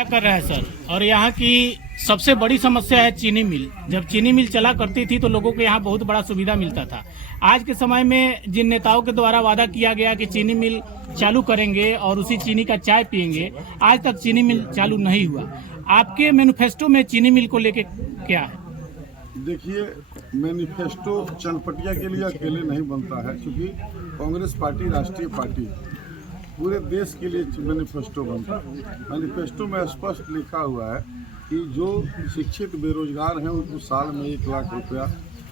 क्या कर रहा है सर। और यहाँ की सबसे बड़ी समस्या है चीनी मिल। जब चीनी मिल चला करती थी तो लोगों को यहाँ बहुत बड़ा सुविधा मिलता था। आज के समय में जिन नेताओं के द्वारा वादा किया गया कि चीनी मिल चालू करेंगे और उसी चीनी का चाय पियेंगे, आज तक चीनी मिल चालू नहीं हुआ। आपके मैनिफेस्टो में चीनी मिल को लेके क्या है? देखिए, मैनिफेस्टो चनपटिया के लिए अकेले नहीं बनता है, क्योंकि कांग्रेस पार्टी राष्ट्रीय पार्टी है। पूरे देश के लिए मैनिफेस्टो बनता है। मैनिफेस्टो में स्पष्ट लिखा हुआ है कि जो शिक्षित बेरोजगार हैं उनको साल में 1 लाख रुपया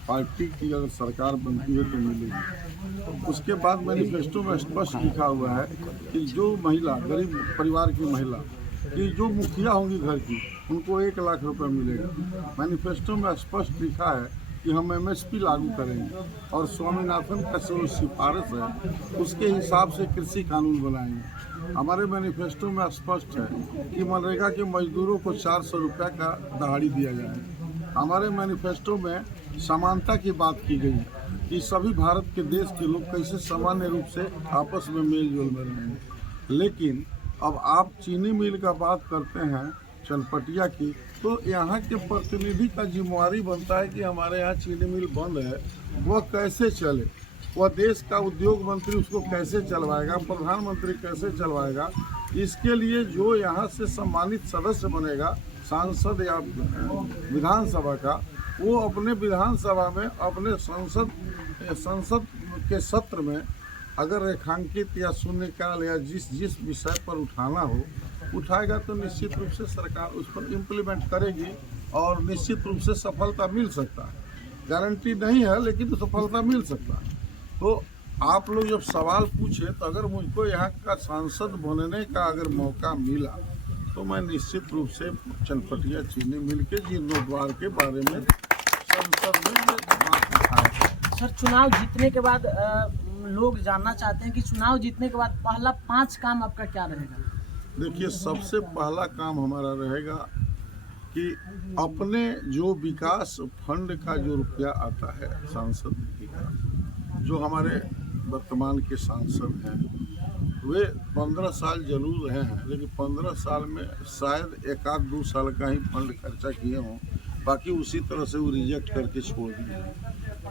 पार्टी की अगर सरकार बनती है तो मिलेगी। उसके बाद मैनिफेस्टो में स्पष्ट लिखा हुआ है कि जो महिला, गरीब परिवार की महिला कि जो मुखिया होंगी घर की, उनको 1 लाख रुपए मिलेगा। मैनिफेस्टो में स्पष्ट लिखा है कि हम एमएसपी लागू करेंगे और स्वामीनाथन का जो सिफारिश है उसके हिसाब से कृषि कानून बनाएंगे। हमारे मैनिफेस्टो में स्पष्ट है कि मनरेगा के मजदूरों को 400 रुपये का दहाड़ी दिया जाए। हमारे मैनिफेस्टो में समानता की बात की गई है कि सभी भारत के देश के लोग कैसे सामान्य रूप से आपस में मेल जोल में रहेंगे। लेकिन अब आप चीनी मिल का बात करते हैं चनपटिया की, तो यहाँ के प्रतिनिधि का जिम्मेवारी बनता है कि हमारे यहाँ चीनी मिल बंद है, वह कैसे चले, वह देश का उद्योग मंत्री उसको कैसे चलवाएगा, प्रधानमंत्री कैसे चलवाएगा। इसके लिए जो यहाँ से सम्मानित सदस्य बनेगा, सांसद या विधानसभा का, वो अपने विधानसभा में अपने संसद के सत्र में अगर रेखांकित या शून्यकाल या जिस विषय पर उठाना हो उठाएगा तो निश्चित रूप से सरकार उस पर इम्प्लीमेंट करेगी और निश्चित रूप से सफलता मिल सकता है। गारंटी नहीं है लेकिन सफलता मिल सकता है। तो आप लोग जब सवाल पूछे तो अगर मुझको यहाँ का सांसद बनने का अगर मौका मिला तो मैं निश्चित रूप से चनपटिया चीनी मिल के जीर्णोद्धार के बारे में संसद में बात उठाएगा। सर, चुनाव जीतने के बाद लोग जानना चाहते हैं कि चुनाव जीतने के बाद पहला 5 काम आपका क्या रहेगा? देखिए, सबसे पहला काम हमारा रहेगा कि अपने जो विकास फंड का जो रुपया आता है सांसद का, जो हमारे वर्तमान के सांसद हैं वे 15 साल जरूर रहे हैं, लेकिन 15 साल में शायद 1-2 साल का ही फंड खर्चा किए हों, बाकी उसी तरह से वो रिजेक्ट करके छोड़ दिए।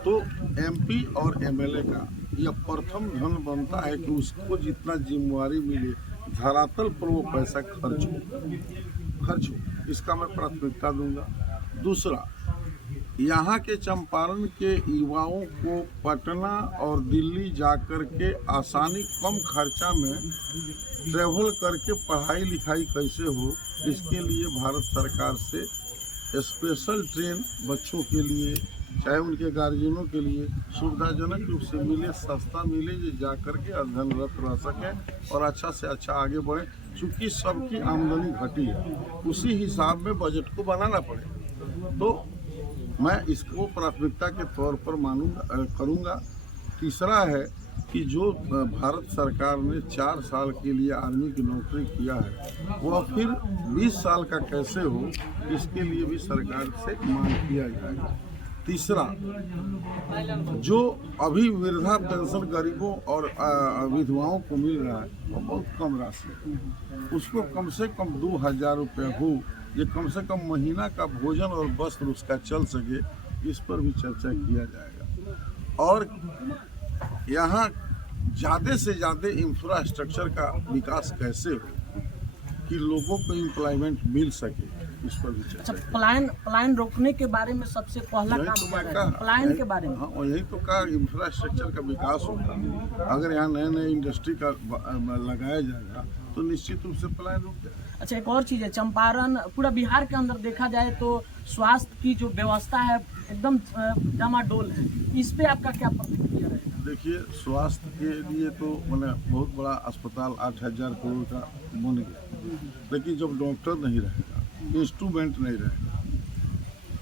तो एमपी और एमएलए का यह प्रथम धन बनता है कि उसको जितना जिम्मेवारी मिले धरातल पर वो पैसा खर्च हो, इसका मैं प्राथमिकता दूंगा। दूसरा, यहाँ के चंपारण के युवाओं को पटना और दिल्ली जाकर के आसानी कम खर्चा में ट्रैवल करके पढ़ाई लिखाई कैसे हो, इसके लिए भारत सरकार से स्पेशल ट्रेन बच्चों के लिए, चाहे उनके गार्जियनों के लिए सुविधाजनक रूप से मिले, सस्ता मिले, जो जा कर के अध्ययनरत रह सकें और अच्छा से अच्छा आगे बढ़े। चूँकि सबकी आमदनी घटी है, उसी हिसाब में बजट को बनाना पड़े। तो मैं इसको प्राथमिकता के तौर पर करूँगा। तीसरा है कि जो भारत सरकार ने 4 साल के लिए आर्मी की नौकरी किया है वह फिर 20 साल का कैसे हो, इसके लिए भी सरकार से मांग किया जाएगा। तीसरा, जो अभी वृद्धा पेंशन गरीबों और विधवाओं को मिल रहा है वो बहुत कम राशि है, उसको कम से कम 2000 रुपये हो, ये कम से कम महीना का भोजन और वस्त्र उसका चल सके, इस पर भी चर्चा किया जाएगा। और यहाँ ज़्यादा से ज़्यादा इंफ्रास्ट्रक्चर का विकास कैसे हो कि लोगों को एम्प्लॉयमेंट मिल सके, इस पर भी चर्चा। अच्छा, पलायन रोकने के बारे में सबसे पहला काम क्या है? पलायन के बारे में। हाँ, यही तो कहा, इंफ्रास्ट्रक्चर का विकास होगा। अगर यहाँ नए इंडस्ट्री का लगाया जाएगा तो निश्चित रूप से पलायन रुक जाएगा। अच्छा, एक और चीज़ है, चंपारण पूरा बिहार के अंदर देखा जाए तो स्वास्थ्य की जो व्यवस्था है एकदम डामाडोल है, इस पे आपका क्या प्रतिक्रिया रहेगा? देखिए, स्वास्थ्य के लिए तो मैंने बहुत बड़ा अस्पताल 8000 करोड़ का बन गया, लेकिन जब डॉक्टर नहीं रहेगा, इंस्ट्रूमेंट नहीं रहेगा,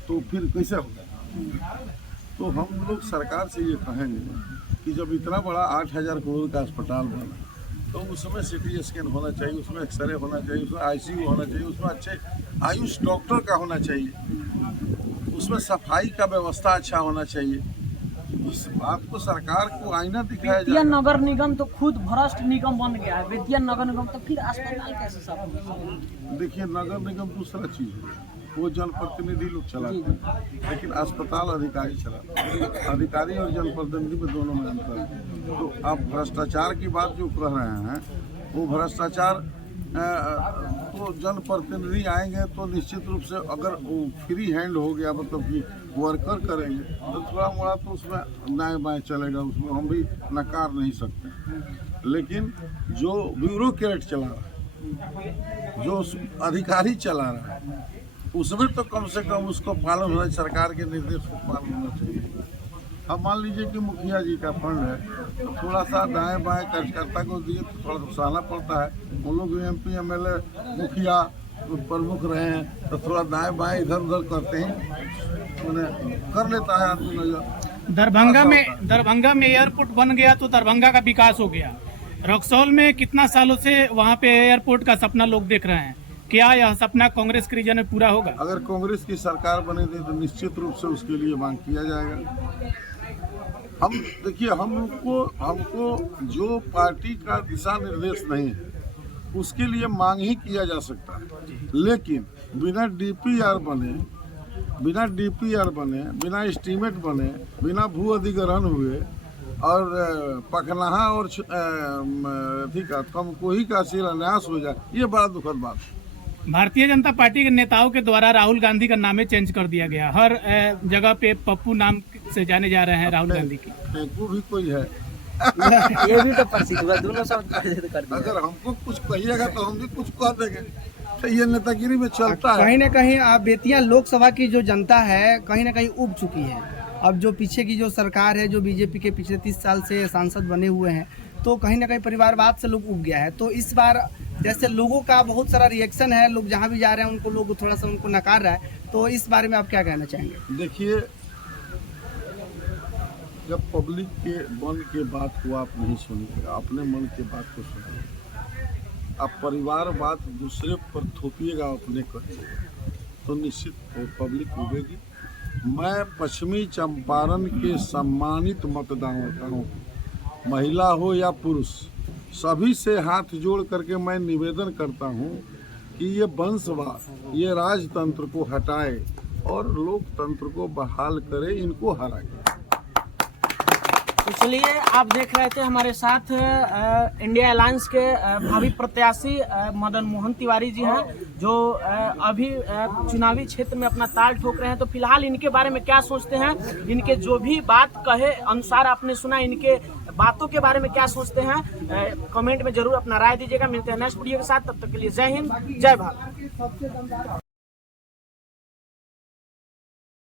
तो फिर कैसे होगा? तो हम लोग सरकार से ये कहेंगे कि जब इतना बड़ा 8000 करोड़ का अस्पताल बना तो उसमें सिटी स्कैन होना चाहिए, उसमें एक्सरे होना चाहिए, उसमें आईसीयू होना चाहिए, उसमें अच्छे आयुष डॉक्टर का होना चाहिए, उसमें सफाई का व्यवस्था अच्छा होना चाहिए। इस बात को सरकार को आईना दिखाया बेतिया जाए। नगर निगम तो खुद भ्रष्ट निगम बन गया है, बेतिया नगर निगम तो फिर अस्पताल कैसे साफ होगा? देखिए, नगर निगम दूसरा चीज है, वो जनप्रतिनिधि लोग चलाते हैं, लेकिन अस्पताल अधिकारी चलाते हैं। अधिकारी और जनप्रतिनिधि में दोनों में अंतर है। तो आप भ्रष्टाचार की बात जो कह रहे हैं, वो भ्रष्टाचार तो जनप्रतिनिधि आएंगे तो निश्चित रूप से अगर वो फ्री हैंड हो गया, मतलब कि वर्कर करेंगे, तो थोड़ा मोड़ा तो उसमें दाएं बाएं चलेगा, उसमें हम भी नकार नहीं सकते। लेकिन जो ब्यूरोक्रेट चला रहा है, जो अधिकारी चला रहा है, उसमें तो कम से कम उसको पालन होना, सरकार के निर्देश को पालन होना चाहिए। अब मान लीजिए कि मुखिया जी का फंड है, तो थोड़ा सा दाएं बाएं कार्यकर्ता को दिए तो थोड़ा सा सहना पड़ता है। उन लोग MP MLA मुखिया प्रमुख रहे हैं, तो थोड़ा दाएं बाएं इधर उधर करते हैं, उन्हें कर लेता है आदमी नजर। दरभंगा में एयरपोर्ट बन गया तो दरभंगा का विकास हो गया। रक्सौल में कितना सालों से वहाँ पे एयरपोर्ट का सपना लोग देख रहे हैं, क्या यह सपना कांग्रेस के रीजन में पूरा होगा? अगर कांग्रेस की सरकार बनेगी तो निश्चित रूप से उसके लिए मांग किया जाएगा। हम देखिए, हमको जो पार्टी का दिशा निर्देश नहीं है, उसके लिए मांग ही किया जा सकता है। लेकिन बिना DPR बने, बिना एस्टीमेट बने, बिना भू अधिग्रहण हुए और पखनाहा और कमकोही का शिलान्यास हो जाए, ये बड़ा दुखद बात है। भारतीय जनता पार्टी के नेताओं के द्वारा राहुल गांधी का नाम चेंज कर दिया गया। हर जगह पे पप्पू नाम से जाने जा रहे हैं राहुल गांधी की। टेकू भी कोई है। ये भी तो प्रसिद्ध हुआ, दोनों शब्द प्रसिद्ध कर दिया। अगर हमको कुछ कहिएगा तो हम भी कुछ कह देंगे, तो ये नेतागिरी में चलता है। कहीं ना कहीं बेतिया लोकसभा की जो जनता है कहीं ना कहीं उब चुकी है। अब जो पीछे की जो सरकार है, जो बीजेपी के पिछले 30 साल से सांसद बने हुए हैं, तो कहीं ना कहीं परिवारवाद से लोग उब गया है। तो इस बार जैसे लोगों का बहुत सारा रिएक्शन है, लोग जहाँ भी जा रहे हैं उनको लोग थोड़ा सा उनको नकार रहा है, तो इस बारे में आप क्या कहना चाहेंगे? देखिए, जब पब्लिक के मन के बात को आप नहीं सुनिएगा, अपने मन के बात को सुनिएगा। आप परिवार बात दूसरे पर थोपिएगा, अपने करिएगा, तो निश्चित पब्लिक उबेगी। मैं पश्चिमी चंपारण के सम्मानित मतदाताओं, महिला हो या पुरुष, सभी से हाथ जोड़ करके मैं निवेदन करता हूं कि ये वंशवाद, ये राजतंत्र को हटाए और लोकतंत्र को बहाल करे, इनको हराए। तो चलिए, आप देख रहे थे हमारे साथ इंडिया अलायंस के भावी प्रत्याशी मदन मोहन तिवारी जी हैं, जो अभी चुनावी क्षेत्र में अपना ताल ठोक रहे हैं। तो फिलहाल इनके बारे में क्या सोचते हैं, इनके जो भी बात कहे अनुसार आपने सुना, इनके बातों के बारे में क्या सोचते हैं, कमेंट में जरूर अपना राय दीजिएगा। मिलते हैं नेक्स्ट वीडियो के साथ, तब तक के लिए जय हिंद, जय भारत।